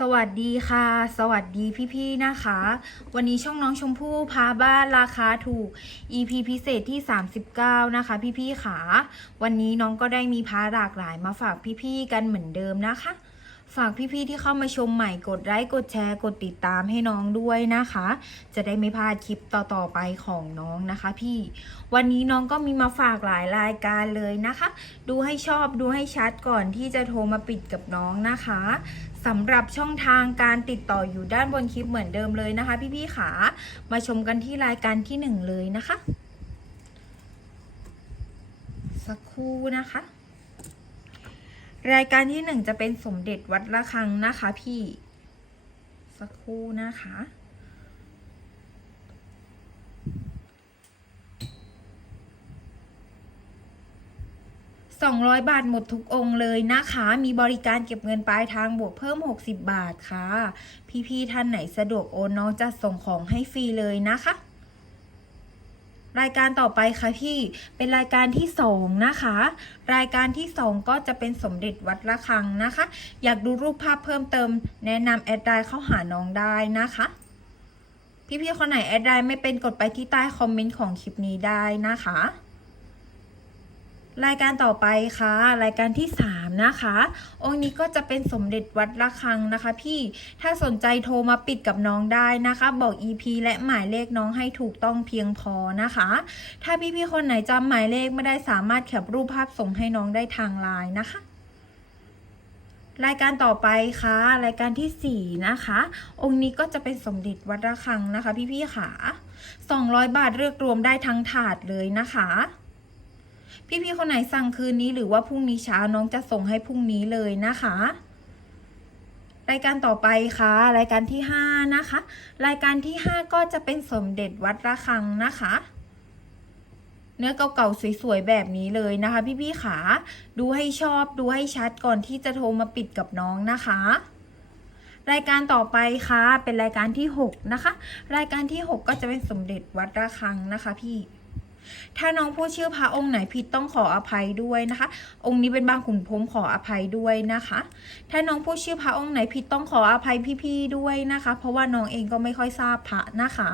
สวัสดีค่ะ สวัสดีพี่ๆนะคะ วันนี้ช่องน้องชมพู่พาบ้านราคาถูก EP พิเศษที่ 39 นะคะ พี่ๆค่ะวันนี้น้องก็ได้มีพาหลากหลายมาฝากพี่ๆกันเหมือนเดิมนะคะ ฝากพี่ๆที่เข้ามาชมใหม่กดไลค์กดแชร์กดติดตามให้น้องด้วยนะคะ จะได้ไม่พลาดคลิปต่อๆไปของน้องนะคะ พี่ วันนี้น้องก็มีมาฝากหลายรายการเลยนะคะ ดูให้ชอบดูให้ชัดก่อนที่จะโทรมาปิดกับน้องนะคะ สำหรับช่องทางการติดต่ออยู่ด้านบนคลิปเหมือนเดิมเลยนะคะ พี่ๆขามาชมกันที่รายการที่หนึ่งเลยนะคะ สักครู่นะคะ รายการที่หนึ่งจะเป็นสมเด็จวัดระฆังนะคะพี่ สักครู่นะคะ 200 บาทหมดทุกองค์เลยนะคะ มีบริการเก็บเงินปลายทางบวกเพิ่ม 60 บาทค่ะ พี่ๆท่านไหนสะดวกโอนน้องจะส่งของให้ฟรีเลยนะคะ รายการต่อไปค่ะพี่เป็นรายการที่สองนะคะ รายการที่สองก็จะเป็นสมเด็จวัดระฆังนะคะ อยากดูรูปภาพเพิ่มเติม แนะนำแอดไลน์เข้าหาน้องได้นะคะพี่ๆคนไหนแอดไลน์ไม่เป็นกดไปที่ใต้คอมเมนต์ของคลิปนี้ได้นะคะ รายการต่อไปค่ะ รายการที่ 3 นะคะ องค์นี้ก็จะเป็นสมเด็จวัดระฆังนะคะ พี่ถ้าสนใจโทรมาปิดกับน้องได้นะคะ บอก EP และหมายเลขน้องให้ถูกต้องเพียงพอนะคะ ถ้าพี่ๆคนไหนจำหมายเลขไม่ได้สามารถแคปรูปภาพส่งให้น้องได้ทางไลน์นะคะรายการต่อไปค่ะ รายการที่ 4 นะคะ องค์นี้ก็จะเป็นสมเด็จวัดระฆังนะคะ พี่ๆค่ะ200 บาทเลือกรวมได้ทั้งถาดเลยนะคะ พี่ๆคนไหนสั่งคืนนี้หรือว่าพรุ่งนี้เช้าน้องจะส่งให้พรุ่งนี้เลยนะคะ รายการต่อไปค่ะ รายการที่ 5 นะคะ รายการที่ 5 ก็จะเป็นสมเด็จวัดระฆังนะคะเนื้อเก่าๆสวยๆแบบนี้เลยนะคะ พี่ๆขาดูให้ชอบดูให้ชัดก่อนที่จะโทรมาปิดกับน้องนะคะ รายการต่อไปค่ะเป็นรายการที่ 6 นะคะ รายการที่ 6 ก็จะเป็นสมเด็จวัดระฆังนะคะพี่ ถ้าน้องพูดชื่อพระองค์ไหนผิดต้องขออภัยด้วยนะคะ องค์นี้เป็นบางขุนพรมขออภัยด้วยนะคะ ถ้าน้องพูดชื่อพระองค์ไหนผิดต้องขออภัยพี่ๆด้วยนะคะ เพราะว่าน้องเองก็ไม่ค่อยทราบพระนะคะ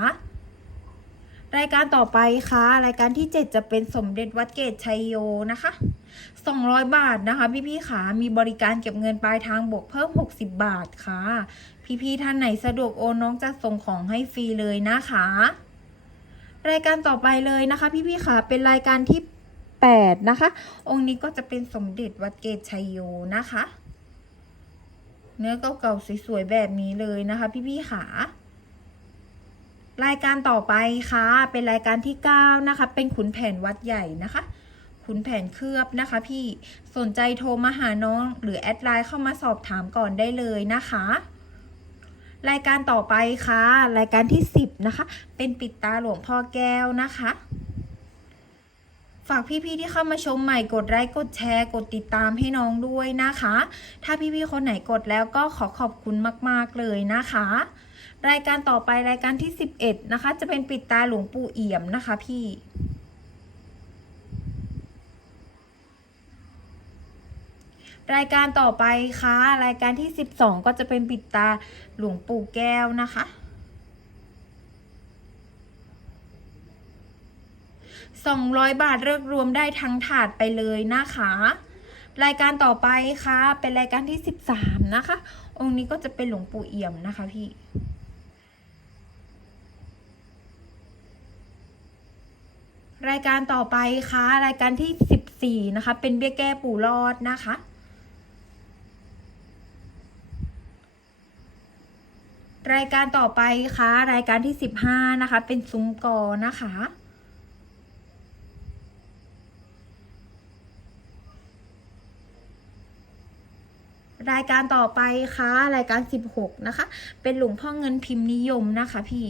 รายการต่อไปค่ะ รายการที่ 7 จะเป็นสมเด็จวัดเกตชัยโยนะคะ 200 บาทนะคะ พี่ๆขามีบริการเก็บเงินปลายทางบวกเพิ่ม 60 บาทค่ะ พี่ๆท่านไหนสะดวกโอนน้องจะส่งของให้ฟรีเลยนะคะ รายการต่อไปเลยนะคะ พี่ๆค่ะเป็นรายการที่ 8 นะคะ องค์นี้ก็จะเป็นสมเด็จวัดเกตชัยโยนะคะ เนื้อเก่าๆสวยๆแบบนี้เลยนะคะ พี่ๆค่ะรายการต่อไปค่ะ เป็นรายการที่ 9 นะคะ เป็นขุนแผนวัดใหญ่นะคะขุนแผนเคลือบนะคะ พี่สนใจโทรมาหาน้องหรือแอดไลน์เข้ามาสอบถามก่อนได้เลยนะคะ รายการต่อไปค่ะ รายการที่ 10 นะคะ เป็นปิดตาหลวงพ่อแก้วนะคะ ฝากพี่ๆที่เข้ามาชมใหม่กดไลค์กดแชร์กดติดตามให้น้องด้วยนะคะ ถ้าพี่ๆคนไหนกดแล้วก็ขอขอบคุณมากๆเลยนะคะ รายการต่อไปรายการที่ 11 นะคะ จะเป็นปิดตาหลวงปู่เอี่ยมนะคะพี่ รายการต่อไปค่ะ รายการที่ 12 ก็จะเป็นปิดตาหลวงปู่แก้วนะคะ 200 บาทเลือกรวมได้ทั้งถาดไปเลยนะคะ รายการต่อไปค่ะ เป็นรายการที่ 13 นะคะ องค์นี้ก็จะเป็นหลวงปู่เอี่ยมนะคะพี่รายการต่อไปค่ะ รายการที่ 14 นะคะ เป็นเบี้ยแก้ปู่รอดนะคะ รายการต่อไปค่ะ รายการที่สิบห้านะคะ เป็นซุ้มกอนะคะ รายการต่อไปค่ะ รายการสิบหกนะคะ เป็นหลวงพ่อเงินพิมพ์นิยมนะคะพี่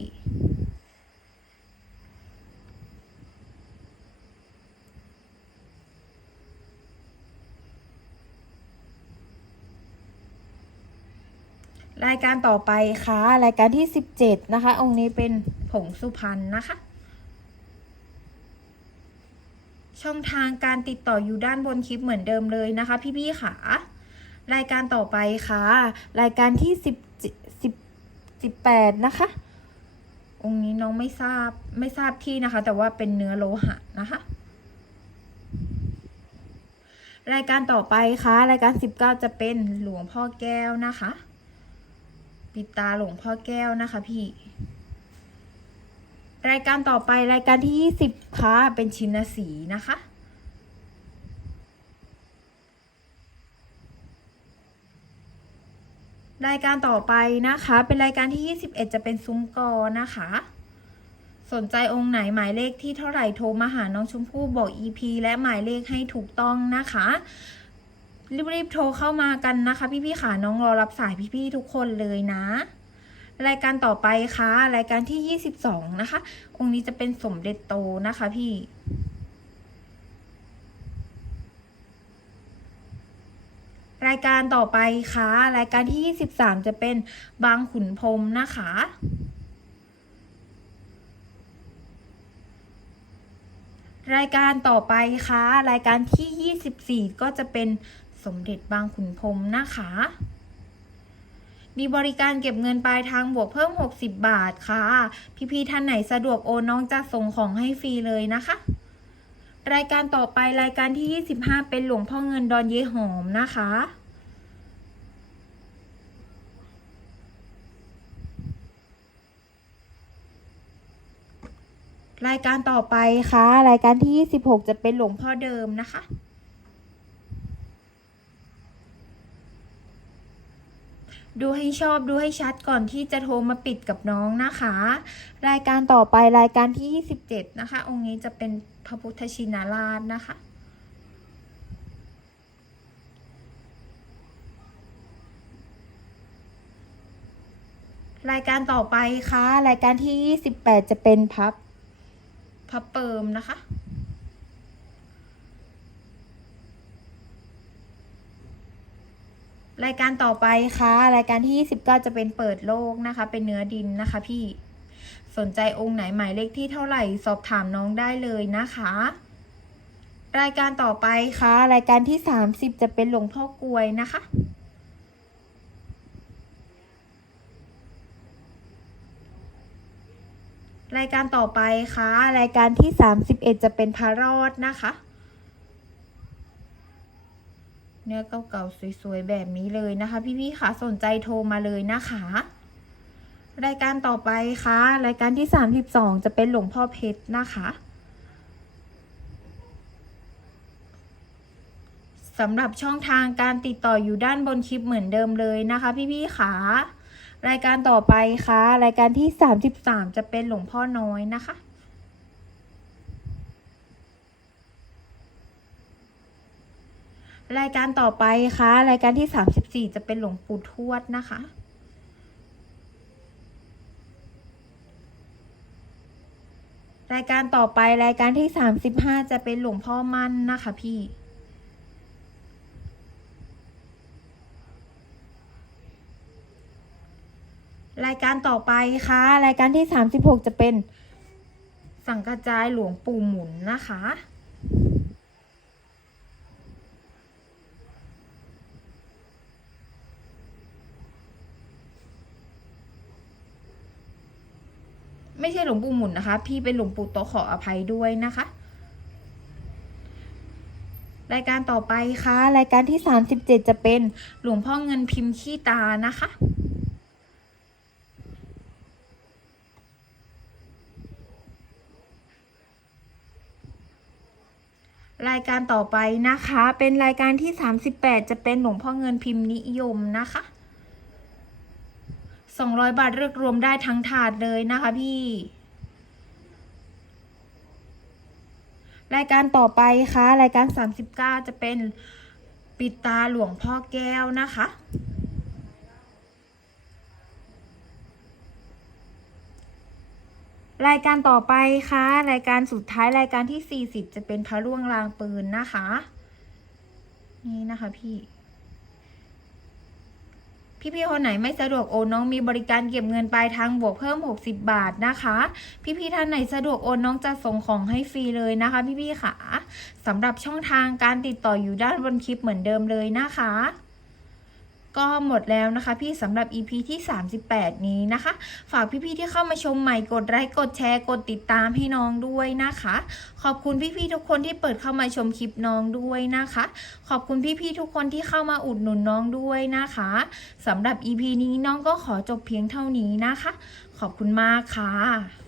รายการต่อไปค่ะ รายการที่17นะคะ องค์นี้เป็นผงสุพรรณนะคะ ช่องทางการติดต่ออยู่ด้านบนคลิปเหมือนเดิมเลยนะคะ พี่ๆค่ะรายการต่อไปค่ะ รายการที่สิบสิบสิบแปดนะคะ องค์นี้น้องไม่ทราบไม่ทราบที่นะคะ แต่ว่าเป็นเนื้อโลหะนะคะรายการต่อไปค่ะ รายการสิบเก้าจะเป็นหลวงพ่อแก้วนะคะ ปิดตาหลวงพ่อแก้วนะคะพี่ รายการต่อไปรายการที่ยี่สิบค่ะเป็นชินสีนะคะรายการต่อไปนะคะ เป็นรายการที่ 21 จะเป็นซุ้มกอนะคะ สนใจองค์ไหนหมายเลขที่เท่าไหร่โทรมาหาน้องชมพู่บอก EP และหมายเลขให้ถูกต้องนะคะ รีบๆโทรเข้ามากันนะคะ พี่ๆขาน้องรอรับสายพี่ๆทุกคนเลยนะ รายการต่อไปค่ะ รายการที่ 22 นะคะ องค์นี้จะเป็นสมเด็จโตนะคะพี่รายการต่อไปค่ะ รายการที่ 23 จะเป็นบางขุนพรมนะคะ รายการต่อไปค่ะ รายการที่ 24 ก็จะเป็น สมเด็จบางขุนพรมนะคะ มีบริการเก็บเงินปลายทางบวกเพิ่ม 60 บาทค่ะ พี่ๆท่านไหนสะดวกโอนน้องจะส่งของให้ฟรีเลยนะคะ รายการต่อไปรายการที่ 25 เป็นหลวงพ่อเงินดอนเยหอมนะคะรายการต่อไปค่ะ รายการที่ 26 จะเป็นหลวงพ่อเดิมนะคะ ดูให้ชอบดูให้ชัดก่อนที่จะโทรมาปิดกับน้องนะคะ รายการต่อไปรายการที่ 27 นะคะ องค์นี้จะเป็นพระพุทธชินราชนะคะ รายการต่อไปค่ะ รายการที่ 28 จะเป็นพับพับเปิมนะคะ รายการต่อไปค่ะ รายการที่ 29 จะเป็นเปิดโลกนะคะ เป็นเนื้อดินนะคะ พี่สนใจองค์ไหนหมายเลขที่เท่าไหร่สอบถามน้องได้เลยนะคะ รายการต่อไปค่ะ รายการที่ 30 จะเป็นหลวงพ่อกวยนะคะรายการต่อไปค่ะ รายการที่ 31 จะเป็นพระรอดนะคะ เนื้อเก่าๆสวยๆแบบนี้เลยนะคะ พี่ๆค่ะสนใจโทรมาเลยนะคะ รายการต่อไปค่ะ รายการที่ 32 จะเป็นหลวงพ่อเพชรนะคะสำหรับช่องทางการติดต่ออยู่ด้านบนคลิปเหมือนเดิมเลยนะคะ พี่ๆค่ะรายการต่อไปค่ะ รายการที่ 33 จะเป็นหลวงพ่อน้อยนะคะ รายการต่อไปค่ะ รายการที่34จะเป็นหลวงปู่ทวดนะคะรายการต่อไปรายการที่35จะเป็นหลวงพ่อมั่นนะคะพี่ รายการต่อไปค่ะ รายการที่36จะเป็นสังกระจายหลวงปู่หมุนนะคะ ไม่ใช่หลวงปู่หมุนนะคะ พี่เป็นหลวงปู่โตขออภัยด้วยนะคะ รายการต่อไปค่ะ รายการที่ 37 จะเป็นหลวงพ่อเงินพิมพ์ขี้ตานะคะรายการต่อไปนะคะ เป็นรายการที่ 38 จะเป็นหลวงพ่อเงินพิมพ์นิยมนะคะ 200 บาทเลือกรวมได้ทั้งถาดเลยนะคะพี่ รายการต่อไปค่ะ รายการ 39 จะเป็นปิดตาหลวงพ่อแก้วนะคะรายการต่อไปค่ะ รายการสุดท้ายรายการที่ 40 จะเป็นพระร่วงรางปืนนะคะ นี่นะคะพี่ พี่ๆคนไหนไม่สะดวกโอนน้องมีบริการเก็บเงินปลายทางบวกเพิ่ม 60 บาทนะคะ พี่ๆท่านไหนสะดวกโอนน้องจะส่งของให้ฟรีเลยนะคะ พี่ๆค่ะสำหรับช่องทางการติดต่ออยู่ด้านบนคลิปเหมือนเดิมเลยนะคะ ก็หมดแล้วนะคะพี่สำหรับ EP ที่ 38 นี้นะคะ ฝากพี่ๆที่เข้ามาชมใหม่กดไลค์กดแชร์กดติดตามให้น้องด้วยนะคะ ขอบคุณพี่ๆทุกคนที่เปิดเข้ามาชมคลิปน้องด้วยนะคะ ขอบคุณพี่ๆทุกคนที่เข้ามาอุดหนุนน้องด้วยนะคะสำหรับ EP นี้น้องก็ขอจบเพียงเท่านี้นะคะ ขอบคุณมากค่ะ